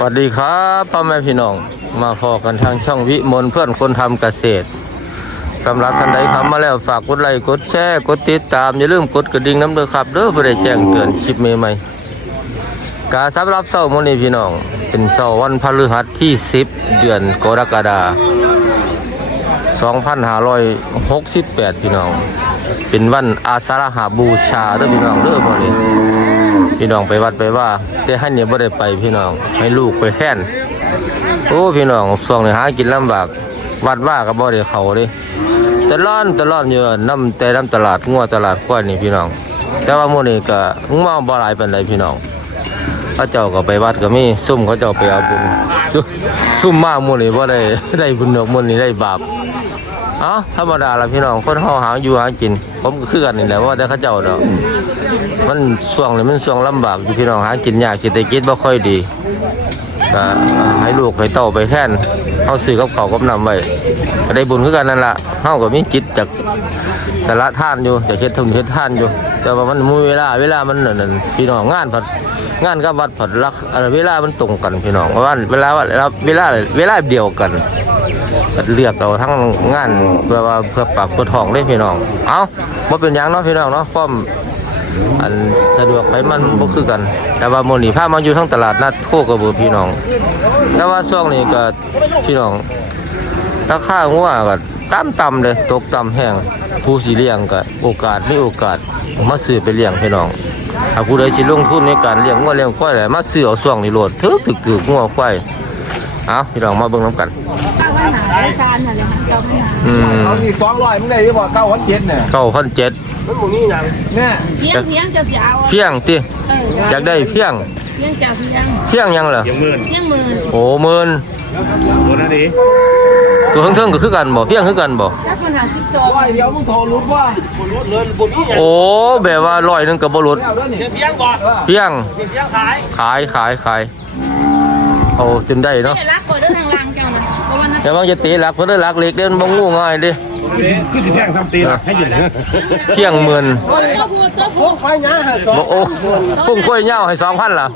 สวัสดีครับพ่อแม่พี่น้อง มาพอกันทางช่องวิมลเพื่อนคนทำเกษตรสำหรับท่านใดทำมาแล้วฝากกดไลค์กดแชร์กดติดตามอย่าลืมกดกระดิ่งน้ำเด้อครับเด้อเพื่อได้แจ้งเตือนคลิปใหม่ๆการสำหรับเสาร์มื้อนี้พี่น้อง เป็นเสาร์วันพฤหัสที่ 10 เดือนกรกฎาคม2568 พี่น้อง เป็นวันอาสาฬหาบูชาเด้อพี่น้องเด้อมื้อนี้ พี่น้องไปวัดไปว่าแต่ให้เนี่ยบ่ได้ไปพี่น้องให้ลูกไปแท่นโอ้พี่น้องช่วงนี้หากินลำบาก วัดว่าก็บ่ได้เขาเด้ตลอดตลอดอยู่น้ำแต่น้ำตลาดงัวตลาดควายนี่พี่น้อง แต่ว่ามื้อนี้ก็งมาบ่หลายปานใดพี่น้องเขาเจ้าก็ไปวัดก็มีซุ่มเขาเจ้าไปเอาบุญซุ่มมมามื้อนี้บ่ได้ได้บุญดอกมื้อนี้ได้บาป เอ้าธรรมดาละพี่น้องคนห่อหาอยู่หากิน ผมก็คือกันนี่แหละว่าแต่เขาเจ้าเนาะมันช่วงนี้มันช่วงลำบากอยู่พี่น้องหากินยากเศรษฐกิจบ่ค่อยดีก็ให้ลูกให้เต้าไปแทนเฮาซื้อกับข้าวกับน้ำไว้ได้บุญคือกันนั่นล่ะเฮาก็มีจิตจาก สาระท่านอยู่จากเฮ็ดทุนเฮ็ดท่านอยู่ แต่ว่ามันมีเวลาเวลามันนั่นนั่นพี่น้องงานผัดงานกับวัดผัดรักเวลามันตรงกันพี่น้องเพราะว่าเวลาเวลาเวลาเดียวกันเลือกเอาทั้งงานเพื่อว่าเพื่อปากเพื่อทองได้พี่น้อง เอาบ่เป็นยังเนาะพี่น้องเนาะความอันสะดวกไปมันบ่คือกัน แต่ว่ามื้อนี้พามาอยู่ทั้งตลาดนัดโคกระบือพี่น้อง แต่ว่าช่วงนี้ก็พี่น้องราคางัวก็ ต่ำต่ำๆเลยตกต่ำแห้งผู้สิเลี้ยงก็โอกาสมีโอกาสมาซื้อไปเลี้ยงพี่น้องถ้าผู้ใดสิลงทุนในการเลี้ยงงัวเลี้ยงควายแหละมาซื้อเอาช่วงนี้โลดถึกถึกถึกงัวควายเอาพี่น้องมาเบิ่งนํกันข้าวหนาไอ้ซานน่ะเลยค่ะเจ้าไม่หนาอืมเอาอีกสองร้อยมึงได้ที่บอกเก้าพันเจ็ดเนี่ยเก้าพันเจ็ดมันหมูนี่ยังเนี่ยเพียงเพียงจะเสียเอาเพียงติเอออยากได้เพียง เพียงจะเพียงเพียงยังเหรอยังหมื่นเพียงหมื่นโอ้หมื่นตัวนั้นดิตัวเทิงๆก็คือกันบ่เพียงคือกันบ่ถ้าคนหาสิบสองร้อยเดียวมึงโทรรุดว่าบนรถเลยบนนี้โอ้แบบว่าร้อยหนึงก็บ่ลดแล้วนี่เพียงบอกเพียงเพียงขายขายขายขายเอาจนได้เนาะไม่ได้รักคนเดินทางล่างเจ้านะเพราะว่านั้นแต่ว่าจะตีหลักเพิ่นได้หลักเล็กเด้มันบ่งูง่ายเด้คือสิแพงทำตีนะให้หยุดเพียงหมื่นตัวผู้ ตัวผู้ไฟนะฮะสองโอ้พุ่งกล้วยเหย้าให้2,000ล่ะ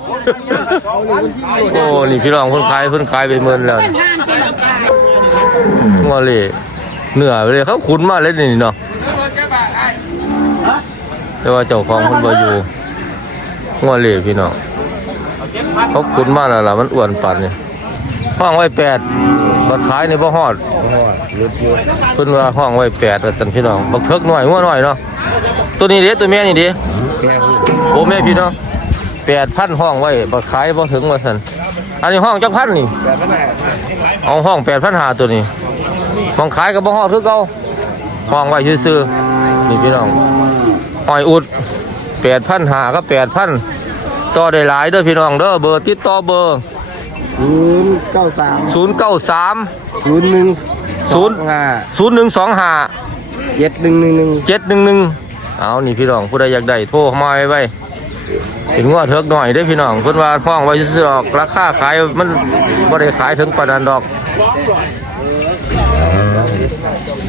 โอ้นี่พี่น้องเพิ่นขายเพิ่นขายไปหมื่นแล้วเป็นห้างเจ้าราคางัวเล่เนื้อเลยเขาขุนมาเลยนี่เนาะแต่ว่าเจ้าของเพิ่นบ่อยู่งัวเล่พี่น้องเขาขุนมาแล้วล่ะมันอ้วนปานนี่ยห้องไว้แปดบัดขายในบ่ฮอดเพิ่นว่าห้องไว้แปดว่าซั่นพี่น้องบักเทิกหน้อยงัวหน้อยเนาะ ตัวนี้เด้ตัวแม่นี่เด้โอ้แม่พี่น้อง8,000ห้องไว้บัดขายบ่ถึงว่าซั่นอันนี้ห้องจักพันนี่เอาห้องแปดพันหาตัวนี้ห้องขายกับบ่ฮอดคือเก่าห้องไว้ซื่อๆนี่พี่น้องหอยอุดแปดพันหาก็แปดพันต่อได้หลายเด้อพี่น้องเด้อเบอร์ติดต่อเบอร์ศูนย์เก้าสามศูนย์เก้าสามศูนย์หนึ่งศูนย์ห้าศูนย์หนึ่งสองห้าเจ็ดหนึ่งหนึ่งหนึ่งเจ็ดหนึ่งหนึ่ง เอานี่พี่น้องผู้ใดอยากได้โทรเข้ามาไว้ไว้ถึงว่าเถิกหน่อยได้พี่น้องเพิ่นว่าห้องไว้ซื่อๆดอกราคาขายมันบ่ได้ขายถึงปานนั้นดอก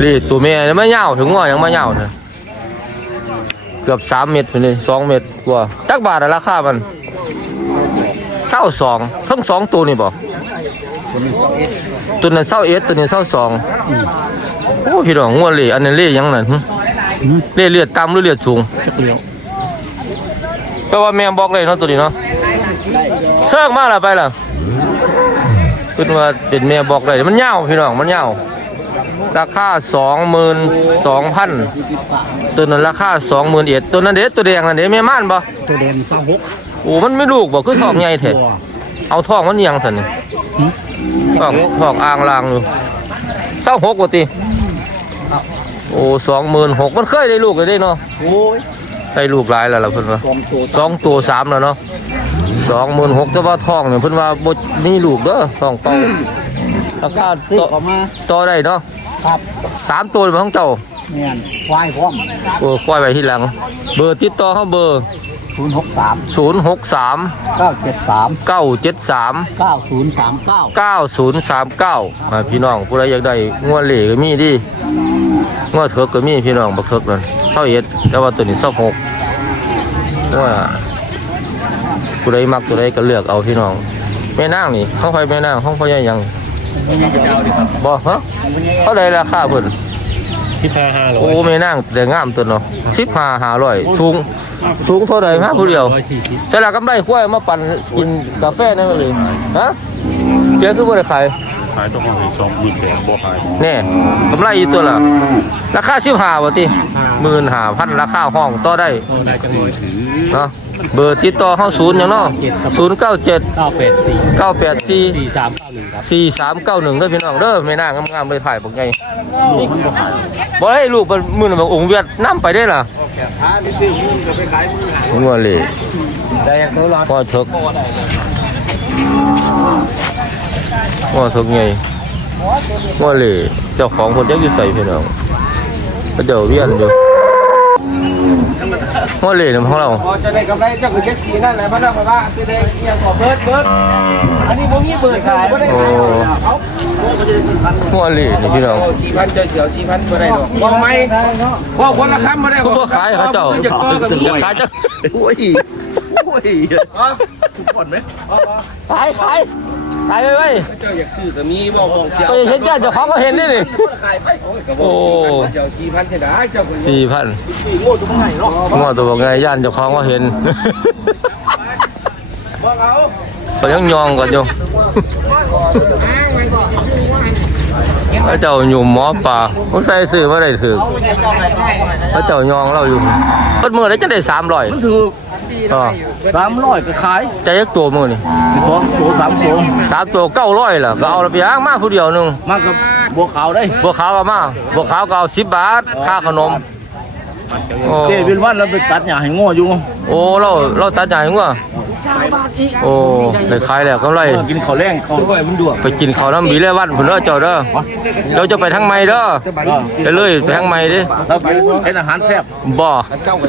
นี่ตัวแม่เนี่ยไม่เหยาวถึงว่ายังไม่เหยาวเถอะเกือบสามเม็ดเลยสองเม็ดกว่าจักบาทอะราคามันเศร้าสองทั้งสองตัวนี่บ่ตัวนั้นเศร้าเอสตัวนี้เศร้าสองโอ้พี่น้องงัวเล่อันนั้เล่ยังนั่น เล่เลือดต่ำหรือเลือดสูงแปลว่าแม่บอกเลยเนาะตัวนี้เนาะเสื่องมากละไปล่ะคือว่าเป็นแม่บอกเลยมันยาวพี่น้องมันยาวราคาสองหมื่นสองพันตัวนั้นราคาสองหมื่นเอ็ดตัวนั้นเด็ดตัวแดงนั่นเด็ดแม่ม่านบ่ตัวแดงสองหกโอ้มันไม่ลูกบ่คือทองใหญ่แท้เอาทองมันเนียงสันนี่ทองทองอ่างลางอยู่เศร้าหกกว่าติ โอ้สองหมื่นหกมันเคยได้ลูกเลยได้เนาะโอ้ยได้ลูกหลายแล้วล่ะเพิ่นว่าสองตัวสองตัวสามแล้วเนาะสองหมื่นหกแต่ว่าทองเนี่ยเพิ่นว่าบ่มีลูกเด้อทองเป่าราคาซื้อต่อเข้ามาต่อได้เนาะครับสามตัวเป็นของเจ้าแม่นควายพร้อมโอ้ปล่อยไว้ที่หลัง เบอร์ติดต่อเขาเบอร์ศูนย์หกสามศูนย์หกสามเก้าเจ็ดสามเก้าเจ็ดสาม เก้าศูนย์สามเก้าเก้าศูนย์สามเก้าพี่น้องผู้ใดอยากได้งวดเหล่ก็มีดิ งวดเถิกก็มีพี่น้องบักเถิกนั่นเท่าเอ็ดแต่ว่าตัวนี้เท่าหกว่าผู้ใดมักตัวใดก็เลือกเอาพี่น้องแม่นางนี่ห้องไฟแม่นางห้องไฟใหญ่ยังบ่ฮะเท่าใดราคาเพิ่นสิบห้าห้าร้อโอ้ยแม่นางแต่งามตัวเนาะ15 500สูงสูงเท่าใดมาผู้เดียวร้อยสี่สิบใช่ละกำไรควายมาปั่นกินกาแฟได้มาเลยฮะเจ๊คือบ่ได้ขาย ขายต้องห้องสองหมื่นแปดบ่ขายแน่กำไรอีกตัวละราคา15บ่ติ15,000ราคาห้องต่อได้เอาได้จังเลยถือเนาะเบอร์ติดต่อเฮาศูนย์หยังเนาะ097เก้าแปดสี่984สี่สามเก้าหนึ่งครับ4391เด้อพี่น้องเด้อแม่นางงามๆเลยถ่ายบักใหญ่บ่ให้ลูกมันมื้อนั้นบักองค์เวียดนำไปได้ล่ะงัวเลยได้ยังตัวรอดพ่อเถก พ่อเถกใหญ่งัวเลยเจ้าของคนจักอยู่ใส่พี่น้องก็เดี๋ยวเวียนอยู่งัวเลยนี่ของเราพอจะได้กำไรเจ้าคือเจ็ดสีนั่นแหละพระนักว่าคือได้เงี้ยขอเบิร์ดเบิร์ดอันนี้ผมมีเบิร์ดขายไม่ได้ขายเอางัวเลยนี่พี่น้องสี่พันเจ้าเสียวสี่พันไม่ได้หรอกพอไหมพอคนละคำไม่ได้พวกขายเขาเจ้าจะก็กับจะขายจักโอ้ยโอ้ยทุกคนไหมขายขาย ขายไปไว้เจ้าอยากซื้อก็มีบอกมองเชียวไปเห็นญาติเจ้าของก็เห็นนี่นี่ขายไปโอ้ยเชียวสี่พันเท่าไหร่เจ้าคนสี่พันสี่โง่ตัวไหนเนาะงัวตัวบอกไงญาติเจ้าของก็เห็นบอกเอาก็ยังยองก่อนอยู่พระเจ้าอยู่หมอป่าผมใส่ซื้อมาได้ถือพระเจ้ายองเราอยู่เปิดมือได้จะได้สามร้อยถูกอ๋ อสามร้อยก็ขายใจยักตัวมือนี่สองตัวสามตัวสามตัวเก้าร้อยล่ะก็เอาระเบียงมาผู้เดียวหนึงมากับบัวขาวได้บัวขาวก็มาบัวขาวก็เอาสิบบาทค่าขนมโอ้เจ้เป็นวันเราไปตัดหญ้าให้ง้ออยู่ โอ้เราเราตัดใหญ่หัวโอ้ได้ขายแล้วกำไรกินข้าวแรงข้าวด้วยมันด่วนไปกินข้าวน้ำบีแล้ววันพุ่นเด้อเจ้าเด้อเจ้าจะไปทางไม่เด้อไปเลยไปทางไม่ดิเราเป็นอาหารแซ่บบ่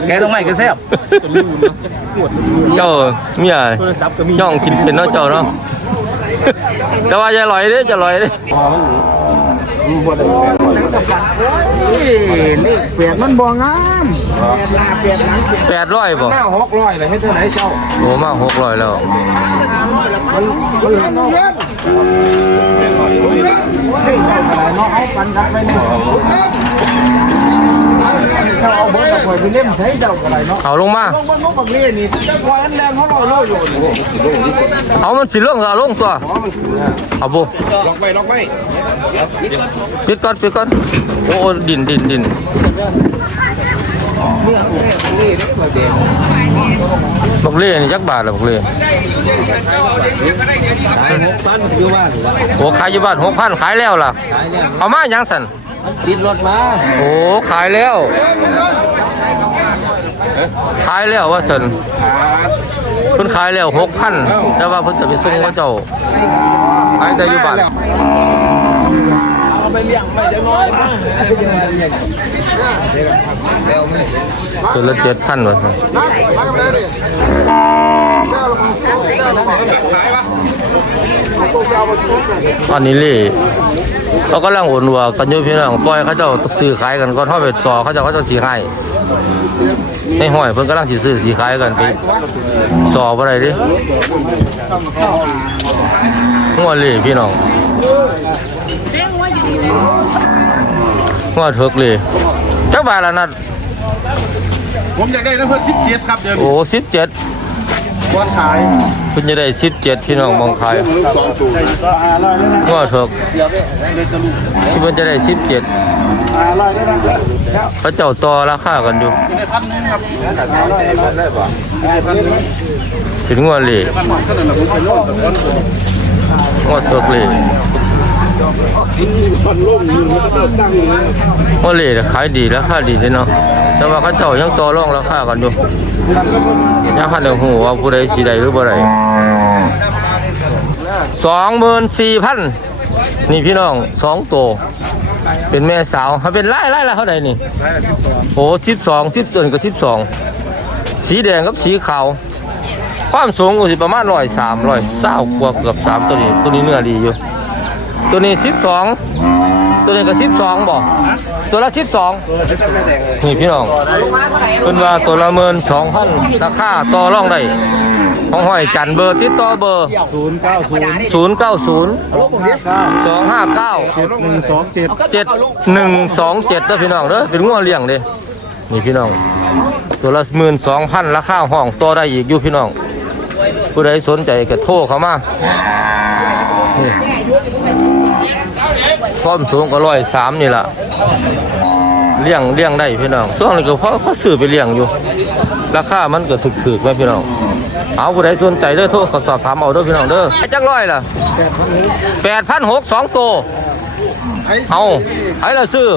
แกต้องไม่ก็แซ่บเจ้าเมียย่องกินเป็นเนาะเจ้าเนาะแต่ว่าจะลอยเด้จะลอยเด้นี่เปลี่ยนมันบ่งามเปลี่ยนหลังเปลี่ยนแปดร้อยบ่หน้าหกร้อยเลยให้เท่าไหร่เจ้าโอ้มาหกร้อยแล้วน้องเอาปันรับไปเนี่ย เจ้าเอาเบอร์ตะกไปเล่มใช้เจ้าอะไรเนาะเอาลงมาต้องมันมุกบักเลี่ยนี่เจ้าควายอันแดงเขาเราเล่าอยู่เอามันสิลงก็เอาลงตัว เอาบุล็อกไปล็อกไปปิดก่อนปิดก่อนโอ้ดินดินดินบักเล่นี่จักบาทละบักเล่หกพันคือว่าโอ้ขายอยู่บ้านหกพันขายแล้วล่ะ เอามาหยังสัน ติดรถมาโอ้ขายแล้วขายแล้วว่าสันเพิ่นขายแล้วหกพันแต่ว่าเพิ่นจะไปส่งว่าเจ้าขายแต่อยู่บ้านเอาไปเลี้ยงไปจะน้อยมาตัวละเจ็ดพันว่าซั่นอันนี้เลย เขากำลังโอนวัวกันอยู่พี่น้องปล่อยเขาเจ้าซื้อขายกันก่อนเขาไปสอเขาเจ้าเขาเจ้าสีให้ในห้อยเพิ่นกำลังสิซื้อสีขายกันไปสอบ่ได้ดิงัวเลยพี่น้องเด้งว่าอยู่ดีเลยงัวเถิกเลยจักบาทละนัดผมอยากได้น้ำเพิ่มสิบเจ็ดครับเดี๋ยวโอ้สิบเจ็ด บอลขายเพิ่นจะได้สิบเจ็ดพี่น้องมองขายลูกสองตัวงัวเถิกที่นจะได้สิบเจ็ดข้างแล้วพระเจ้าต่อราคากันอยู่ได้พันนึงครับได้ป่ะถึงงัวเลยพันขนาดผมไปโลกแต่คนงัวเถกเลยพันล่มอยู่มันสร้างเลยงัวเลยขายดีราคาดีเลยเนาะแต่ว่าเขาเจ้ายังต่อรองราคากันอยู่ ยังคันเดียวหูว่าผู้ใดสีใดหรือบ่ใดสองหมื่นสี่พันนี่พี่น้องสองตัวเป็นแม่สาวเขาเป็นไล่ไล่ละเท่าไหร่นี่โอ้สิบสองสิบส่วนกับสิบสองสีแดงกับสีขาวความสูงก็สิประมาณร้อยสามร้อยเศร้ากว่าเกือบสามตัวนี้ตัวนี้เนื้อดีอยู่ ตัวนี้สิบสอง ตัวนี้ก็สิบสองบ่ตัวละสิบสองนี่พี่น้องเป็นว่าตัวละเมินสองพันราคาต่อรองได้ของห้อยจันเบอร์ติดต่อเบอร์ศูนย์เก้าศูนย์ศูนย์เก้าศูนย์สองห้าเก้าเจ็ดหนึ่งสองเจ็ดเจ็ดหนึ่งสองเจ็ดเด้อพี่น้องเด้อเป็นงัวเลี้ยงเด้นี่พี่น้อง ตัวละหมื่นสองพันราคาห้องต่อได้อีกอยู่พี่น้อง ผู้ใดสนใจก็โทรเข้ามานี่ ความสูงก็ร้อยสามนี่ละเลี้ยงเลี้ยงได้พี่น้องช่วงนี้ก็เพราะเขาซื้อไปเลี้ยงอยู่ ราคามันก็ถึกๆไหมพี่น้อง เอาผู้ใดสนใจเด้อโทรเขาสอบถามเอาเด้อพี่น้องเด้อไอ้จักร้อยล่ะแปดพันหกสองตัวเอาไอ้ละซื้อ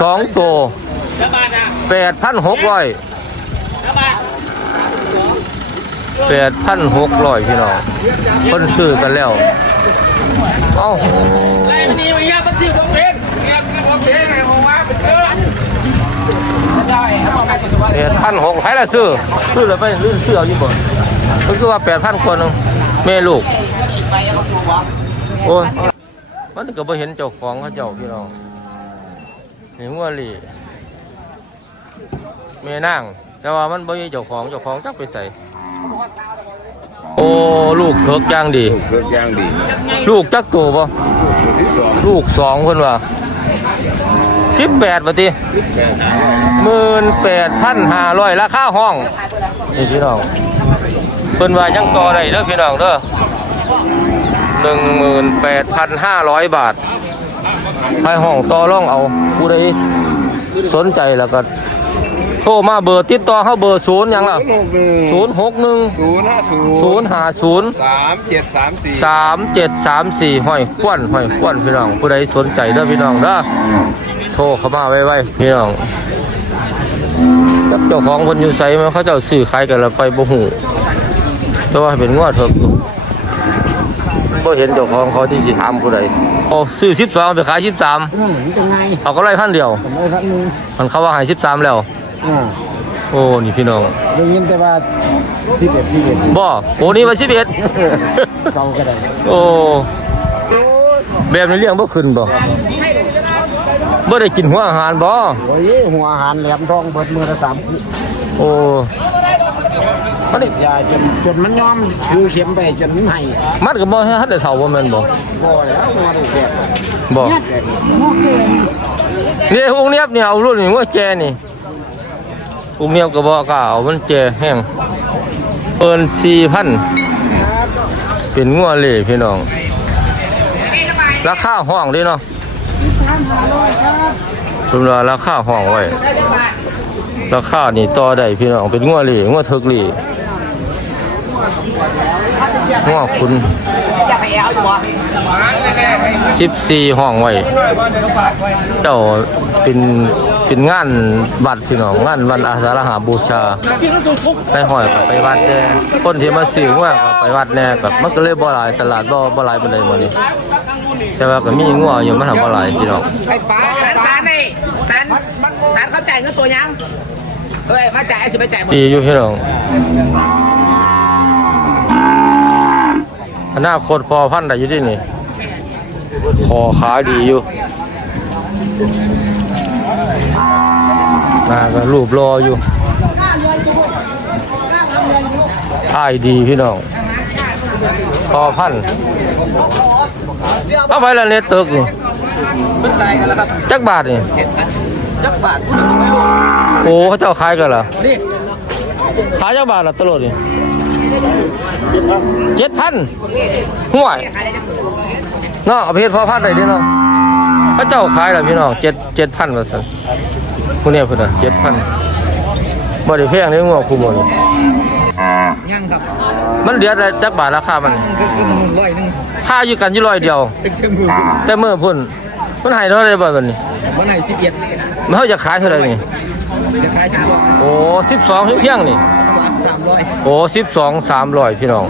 สองตัวแปดพันหกร้อยแปดพันหกร้อยพี่น้องคนซื้อกันแล้ว เอ้าไล่มันนี่มันยากมันชื่อของเพลงเงียบของเพลงไงผมว่าเป็นเจอแปดพันหกไอ้ละซื้อซื้อแล้วไปซื้อซื้อเอาอยู่บ่ก็คือว่าแปดพันคนแม่ลูกโอ้ยมันก็บ่เห็นเจ้าของเขาเจ้าพี่น้องเห็นว่าหลีแม่นางแต่ว่ามันบ่มีเจ้าของเจ้าของจักไปใส่ โอ้ลูกเถิกอย่างดีเครื่องย่างดี ลูกจักตัวบ่ที่สองลูกสองเพิ่นว่าสิบแปดบาทีหมื่นแปดพันห้าร้อยราคาห้องนี่พี่น้องเพิ่นว่ายังต่อได้เด้อพี่น้องเด้อหนึ่งหมื่นแปดพันห้าร้อยบาทไปห้องต่อร่องเอาผู้ใดสนใจแล้วก็ โทรมาเบอร์ติดต่อเขาเบอร์ศูนย์หยังล่ะหกหนึ่งศูนย์หกหนึ่งศูนย์ห้าศูนย์ศูนย์ห้าศูนย์สามเจ็ดสามสี่สามเจ็ดสามสี่ห้อยควนห้อยควนพี่น้องผู้ใดสนใจเด้อพี่น้องเด้อโทรเข้ามาไว้ไว้พี่น้องกับเจ้าของคนอยู่ไสมันเขาเจ้าซื้อขายกันแล้วไปบ่หูแต่ว่าเป็นงวดเถอะบ่เห็นเจ้าของเขาที่สิถามผู้ใดโอ้ซื้อสิบสองไปขายสิบสามอืมเป็นไงเอาก็ไล่พันเดียวผมได้พักนึงมันเขาว่าใหายสิบสามแล้ว อ่าโอ้นี่พี่น้องได้ยินแต่ว่าสิบเอ็ดสิบเอ็ดบ่โอ้นี่มาสิบเอ็ดเก่าก็ได้โอ้แบบนี้เลี้ยงบ่ขึ้นบ่บ่ได้กินหัวอาหารบ่โอ้ยหัวอาหารแหลมทองเบิดมือละสามโอ้มันนี่ยาจนจนมันยอมคือเข็มไปจนมันให้มัดก็บ่ทันได้เฒ่าบ่แม่นบ่บ่แล้วหัวได้แสบบ่นี่องค์เนียบเนี่ยเอารุ่นนี่ว่าแจนี่ องค์เนียบก็บ่กล้าเอามันแจแห้งเปิน4,000เป็นงัวเหล่พี่น้อง ราคาห้องด้เนาะสมราราคาห้องไว้ ราคานี่ต่อได้พี่น้องเป็นงัวเหล่งัวเถิกเหล่งัวคุณสิบสี่ห้องไว้ เจ้าเป็น เป็นงานวัดพี่น้องงานวันอาสาฬหาบูชาไปห้อยกับไปวัดแน่คนที่มาซื้องัวก็ไปวัดแน่กับมันก็เลยบ่หลายตลาดบ่บ่หลายปานใดมื้อนี้แต่ว่าก็มีงัวอยู่มันทำบ่หลายพี่น้องสารสารนี่สารสารเข้าใจเงินตัวยังเฮ้ยมาจ่ายสิมาจ่ายหมดดีอยู่พี่น้องอนาคตพอพันธุ์ได้อยู่ที่นี่คอขาดีอยู่ห น้าก็รูปรออยู่ท่ายดีพี่น้องพอพันธุ์เอาไปละเน็ตตึกนี่มันตายกันแล้วครับจักบาทนี่จักบาทพูดถึงไม่รู้โอ้เขาเจ้าขายกันเหรอนี่ขายจักบาทละตลอดนี่เจ็ดพันห่วยเนาะเอาไปเฮ็ดพอพันได้เด้เนาะเขาเจ้าขายเหรอพี่น้องเจ็ดเจ็ดพันว่าซั่น พวกเนี้ยเพิ่นน่ะเจ็ดพันบ่ได้แพงเด้งัวคู่หมดนี่ยังครับมันเหลือแต่จักบาทราคามันคือคือมันร้อยหนึงค่าอยู่กันอยู่ร้อยเดียวเป็นเครื่องมือแต่มื้อพุ่นมันให้เท่าไหร่บ่บัดนี้มันให้สิบเอ็ดมันเฮาจะขายเท่าไหร่นี่จะขายสิบสองโอ้12เพียงๆนี่สามสามร้อยโอ้12 300พี่น้อง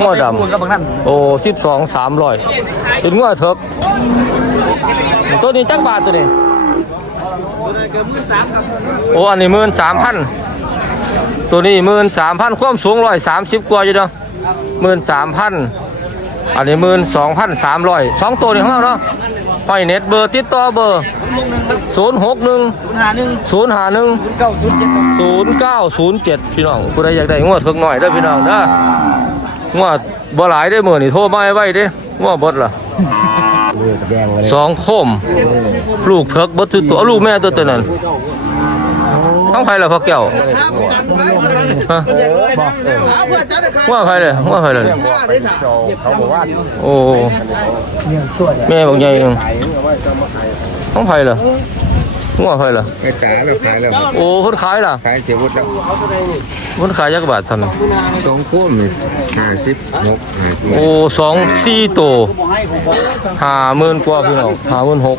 งัวดำคูณกับบางนั่นโอ้สิบสองสามร้อยเป็นงัวเถิกตัวนี้จักบาทตัวนี้ ตัวนั้นเกินหมื่นสามครับโอ้อันนี้หมื่นสามพันตัวนี้หมื่นสามพันความสูงร้อยสามสิบกว่าอยู่เนาะหมื่นสามพันอันนี้หมื่นสองพันสามร้อยสองตัวนี่ของเราเนาะห้อยเน็ตเบอร์ติดต่อเบอร์ศูนย์หกหนึ่งหาหนึ่งศูนย์หาหนึ่งเก้าศูนย์เจ็ดศูนย์เก้าศูนย์เจ็ดพี่น้องผู้ใดอยากได้งวดเถิกหน่อยเด้พี่น้องเด้องวดบ่หลายได้อมื้อนี่โทรมาให้ไว้เด้งวดบดล่ะ สองโคม ลูกเถิกบดคือตัวเอาลูกแม่ตัวตัวนั้นต้องไผล่ะพ่อแก้วฮะว่าไผเลยว่าไผเลยโอ้แม่บอกใหญ่นึงต้องไผล่ะว่าไผล่ะไอ้จ๋าเราขายแล้วโอ้คนขายล่ะขายเสียวุฒิแล้ว คนขายยักบาทเท่านั้นสองคู่มีห้าสิบหกห้าสิบโอ้สองสี่ตัวห้าหมื่นกว่าพี่น้องห้าหมื่นหก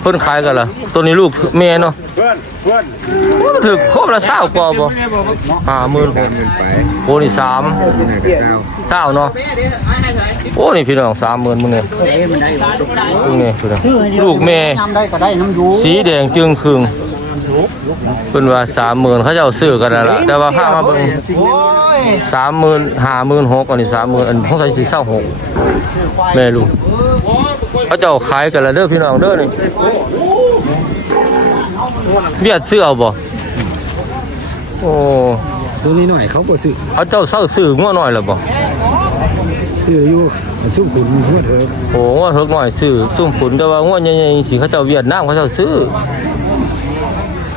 เพิ่นขายกันละตัวนี้ลูกแม่เนาะโอ้มันถึกครบละเศร้ากว่าบ่ห้าหมื่นหสากมหมื่นไปโอ้นี่สามหน้ากับเจ้าเศร้าเนาะโอ้นี่พี่น้องสามหมื่นมึงเนี่ยมึงเนี่ยพี่น้องลูกแม่ทำได้ก็ได้น้ำยูสีแดงจึงครึ่ง เพิ่นว่าสามหมื่นเขาเจ้าซื้อกันนั่นล่ะแต่ว่าข้ามาเบิ่งโอ้ยสามหมื่นห้าหมื่นหกอันนี้สามหมื่นอันของใส่สีเศร้าหกแม่ลูกเขาเจ้าขายกันแล้วเด้อพี่น้องเด้อนี่เบียดซื้อเอาบ่โอ้ตัวนี้หน่อยเขาก็ซื้อเขาเจ้าเศร้าซื้องัวหน่อยแล้วบ่ซื้ออยู่ซุ่มขุนหัวเถอะโอ้งัวเถิกหน่อยซื้อซุ่มขุนแต่ว่างัวใหญ่ๆสิเขาเจ้าเวียดนามเขาเจ้าซื้อ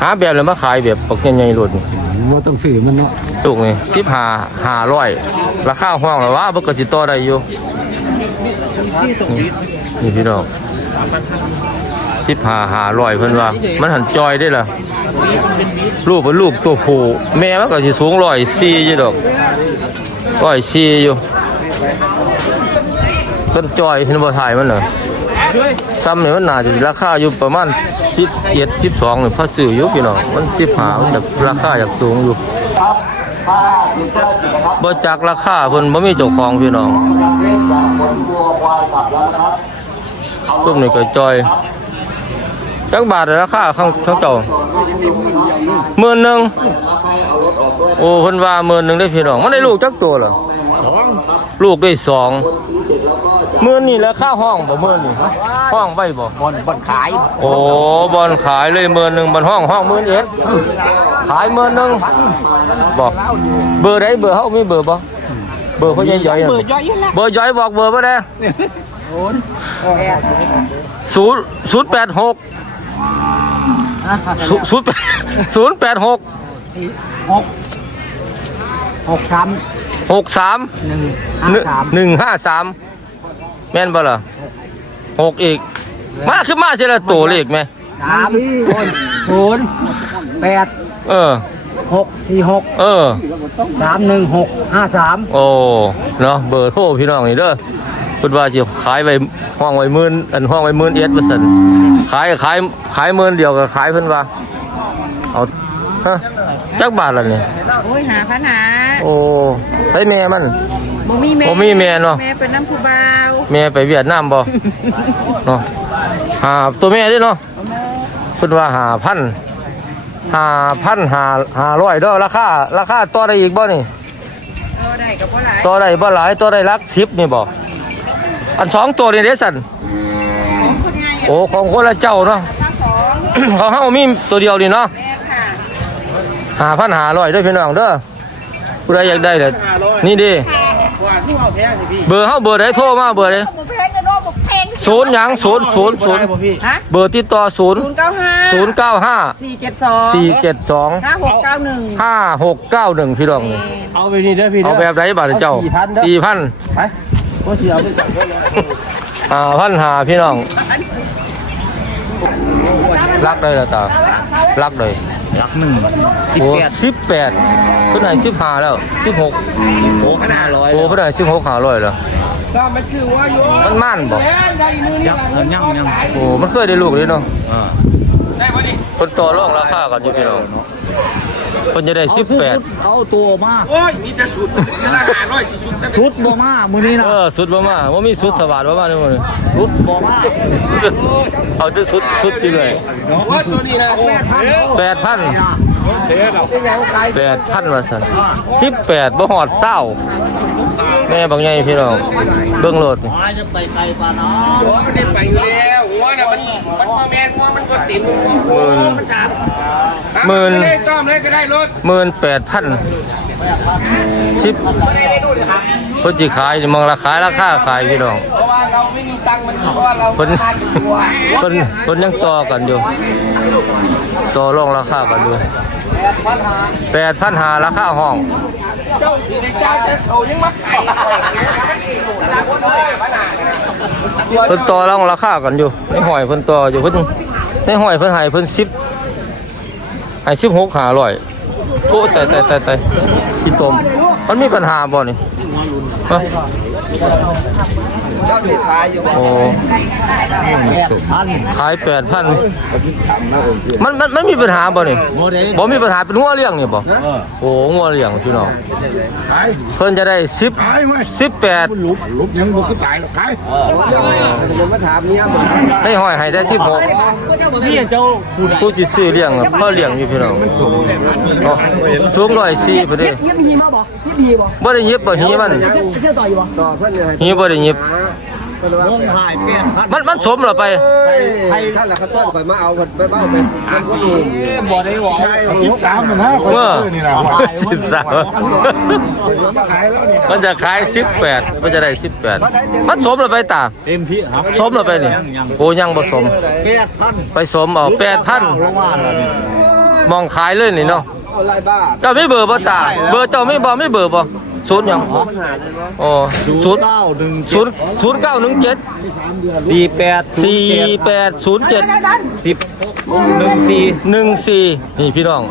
หาแบบแล้วมาขายแบบปกใหญ่ๆรถนี่ว่าต้องซื้อมันเนาะลูกนี่สิบห้าห้าร้อยราคาห้องแล้วว่าบ่ก็สิต่อได้อยู่นี่พี่น้องสิบห้าห้าร้อยเพิ่นว่า มันหันจอยได้ล่ะลูกเป็นลูกตัวผู้แม่มันก็สิสูงร้อยสี่อยู่ดอกร้อยสี่อยู่ต้นจอยเห็นบ่ถ่ายมันเหรอ ซ้ำนี่มันน่าจะราคาอยู่ประมาณสิบเอ็ดสิบสองนี่พอซื้ออยู่พี่น้องมันสิบห้ามันแบบราคาอยากสูงอยู่บ่จักราคาเพิ่นบ่มีเจ้าของพี่น้องซุ่มนี่ก็จอยจักบาทราคาข้างข้างเจ้าหมื่นหนึงโอ้เพิ่นว่าหมื่นหนึงได้พี่น้องมันได้ลูกจักตัวเหรอลูกได้สอง หมื่นนี่ราคาห้องบ่หมื่นนี่ห้องไว้บ่บนบนขาย โอ้บอลขายเลยหมื่นหนึงบนห้องห้องหมื่นเอ็ดขายหมื่นหนึงบอกเบอร์ใดเบอร์เฮามีเบอร์บ่เบอร์เขาใหญ่ๆอะเปิดย่อยแล้วเบอร์ย่อยบอกเบอร์บ่ได้ศูนย์ศูนย์แปดหกศูนย์แปดศูนย์แปดหกหกหกสามหกสามหนึ่งห้าสามหนึ่งห้าสามแม่นบ่ล่ะหกอีก มาขึ้นมาเสียละตัวเลขไหมสามคนศูนย์แปดเออหกสี่หกเออสามหนึ่งหกห้าสามโอ้เนาะเบอร์โทรพี่น้องนี่เด้อเพิ่นว่าสิขายไว้ห้องไว้หมื่นอันห้องไว้หมื่นเอ็ดเปอร์เซ็นต์ขายขายขายหมื่นเดียวก็ขายเพิ่นว่าเอาฮะจักบาทละนี่โอ้ยหาพันหาโอ้ใช้แม่มัน บ่มีแม่บ่มีแม่เนาะแม่เป็นน้ำผู้บ่าวแม่ไปเวียดนามบ่เนาะหาตัวแม่เด้เนาะเพิ่นว่าหาพันหาพันหาหาร้อยเด้อราคาราคาต่อได้อีกบ่นี่เอาได้กับพ่อหลายต่อได้บ่หลายต่อได้หลักสิบนี่บ่อันสองตัวนี่เด้สันคนไงโอ้ของคนละเจ้าเนาะทั้งสองของเฮามีตัวเดียวนี่เนาะแม่ค่ะหาพันหาร้อยเด้วยพี่น้องเด้อผู้ใดอยากได้เลยนี่ดิ เบอร์เฮาเบอร์ใดโทรมาเบอร์ใดบ่แพงกันเนาะบ่แพงศูนย์หยังศูนย์ศูนย์ศูนย์ฮะเบอร์ติดต่อศูนย์ศูนย์เก้าห้าศูนย์เก้าห้าสี่เจ็ดสองสี่เจ็ดสองห้าหกเก้าหนึ่งห้าหกเก้าหนึ่งพี่น้องนี่เอาไปนี่เด้อพี่เอาแบบไหนบาทเจ้าสี่พันไปก็เสียเอาไปก่อนห้าพันหาพี่น้องรักเลยละตารักเลย รักหนึ่งสิบโอ้แปดสิบแปดเพิ่นไหนสิบห้าแล้วสิบหกโอ้ห้าร้อยโอ้เพิ่นไหนสิบหกห้าร้อยแล้วก็มันชื่อว่าอยู่มันม่านบ่ยังยังยังโอ้มันเคยได้ลูกเลยเนาะเพิ่นต่อรองราคากันอยู่พี่น้อง เพิ่นจะได้สิบแปดเอาตัวมาโอ้ยมีแต่สุดราคาร้อยที่สุดชุดบ่มามือนี้นะเออสุดบ่มาบ่มีสุดสวัสดิ์บ่มาเด้อมื้อนี้ชุดบ่มาสุดเอาแต่สุดสุดอยู่เลยว่าตัวนี้นะแปดพันที่แล้วไกลแปดพันว่าซั่นสิบแปดบ่ฮอดเศร้า แม่ม่บางใหญ่พี่น้องเบิ่งโลดโอ้ไม่ได้ไปอยู่แล้วงัวน่ะมันมันมาแมนงัวมันก็ติ๋มงัวมันสามหมื่นได้ต้อมเลยก็ได้รถหมื่นแปดพันสิบเพิ่นสิขายนี่มองราคาราคาขายพี่น้องเพราะว่าเราไม่มีตังค์มันเพราะว่าเราเพิ่นทานอยู่งัวเพิ่นเพิ่นยังต่อกันอยู่ต่อรองราคากันอยู่ แปดพันหาราคาห้อง เจ้าสีในเจ้าจะเขายังมาขายเพิ่นต่อรองราคากันอยู่ในหอยเพิ่นต่ออยู่เพิ่นในหอยเพิ่นให้เพิ่นสิบให้สิบหกหาร้อยโอ้แต่แต่แต่แต่ขี้ตมมันมีปัญหาบ่นี่ฮะ เจ้าที่ขายอยู่โอ้ขายแปดพันมันมันมันมีปัญหาบ่นี่บ่มีปัญหาเป็นงัวเลี้ยงนี่บ่โอ้งัวเลี้ยงพี่น้องเพิ่นจะได้สิบสิบแปดลุกยังบ่คือตายหรอกขายผมมาถามเมียผมให้หอยให้ได้สิบหกนี่เจ้าผู้จิซื้อเลี้ยงน่ะพ่อเลี้ยงอยู่พี่น้องเนาะสูงร้อยสี่พอดีเยี่ยมหีมาบ่เยี่ยมหีบ่บ่ได้ยิบบ่หีมันเสื้อเสื้อต่อยอยู่บ่ต่อเพื่อนเลยหีบ่ได้ยิบ วงหายเปลี่ยนพันมันมันสมเหรอไปไทยท่านละเขาต้นไปมาเอาไปเบ้าไปมันก็ดูบ่ได้หวังใช่สิบสามมันนะคนเมื่อซื้อนี่นะสิบสามมาขายแล้วนี่มันจะขายสิบแปดมันจะได้สิบแปดมันสมเหรอไปตาเต็มที่ครับสมเหรอไปนี่โอ้ยังบ่สมแปดพันไปสมเอาแปดพันลงมาแล้วนี่มองขายเลยนี่เนาะเอาไรบ้าเจ้าไม่เบอร์บ่ตาเบอร์เจ้าไม่บ่ไม่เบอร์บ่ ศูนย์หยังปัญหาเลยมั้งอ๋อศูนย์เก้าหนึ่งศูนย์ศูนย์เก้าหนึ่งเจ็ดสี่แปดสี่แปดศูนย์เจ็ดสิบหนึ่งสี่หนึ่งสี่นี่พี่น้อง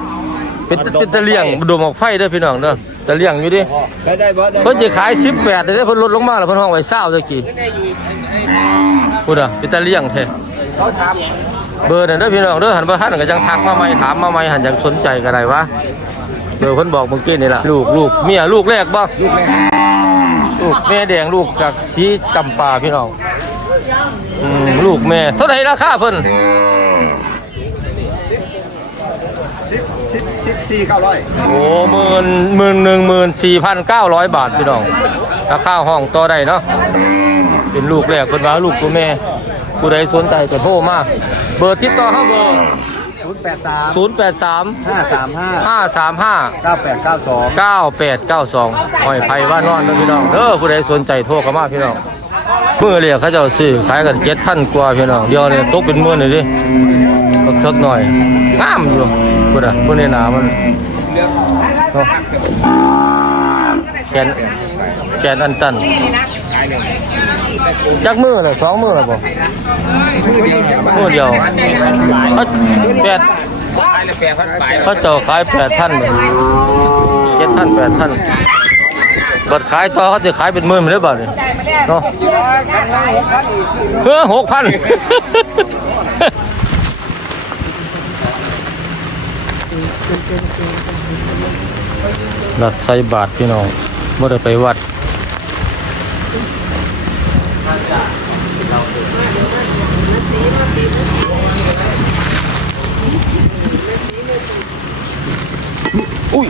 เป็นเป็นตะเลี่ยงดมออกไฟเด้อพี่น้องเด้อตะเลี่ยงอยู่ดิได้ได้บ่ได้เพิ่นจะขายสิบแปดแต่เพิ่นลดลงมาแล้วเพิ่นห้องไว้เศร้าตะกี้พูดอะเป็นตะเลี่ยงแท้เขาถามเบอร์นั่นเด้อพี่น้องเด้อหันบ่ทันก็จังทักมาใหม่ถามมาใหม่หันจังสนใจก็ได้วะ เบอร์เพิ่นบอกเมื่อกี้นี่ล่ะลูกลูกเมียลูกแรกบ่ลูกแรกลูกแม่แดงลูกจากสีจำปาพี่น้องอืมลูกแม่เท่าไหร่ราคาเพิ่นสิบสิบสิบสี่เก้าร้อยโอ้หมื่นหมื่นหนึ่งหมื่นสี่พันเก้าร้อยบาทพี่น้องราคาห้องต่อได้เนาะเป็นลูกแรกเป็นว่าลูกตัวแม่ผู้ใดสนใจก็โทรมาเบอร์ติดต่อเขาเบอร์ศูน ย์แปดสามศูนย์แปดสามห้าสามห้าห้าสามห้าเก้าแปดเก้าสองเก้าแปดเก้าสองหอยไผ่ว่านอนเด้อพี่น้องเด้อผู้ใดสนใจโทรเข้ามาพี่น้องเมื่อเรียกเขาเจ้าซื้อขายกันเจ็ดพันกว่าพี่น้องเดียวเนี่ยตกเป็นหมื่นเลยดิตกสักหน่อยงามอยู่พูดอะพูดในหนามันเนาะแกนแกนอันตันจักมือเลยสองมือเลยบ่ มือเดียวเขาแปดเขาเจ้าขายแปดพันเจ็ดพันแปดพันบัดขายต่อเขาจะขายเป็นหมื่นไม่ได้บ่เนี่ยเนาะเออหกพันรัดใส่บาทพี่น้องไม่ได้ไปวัด อุ้ย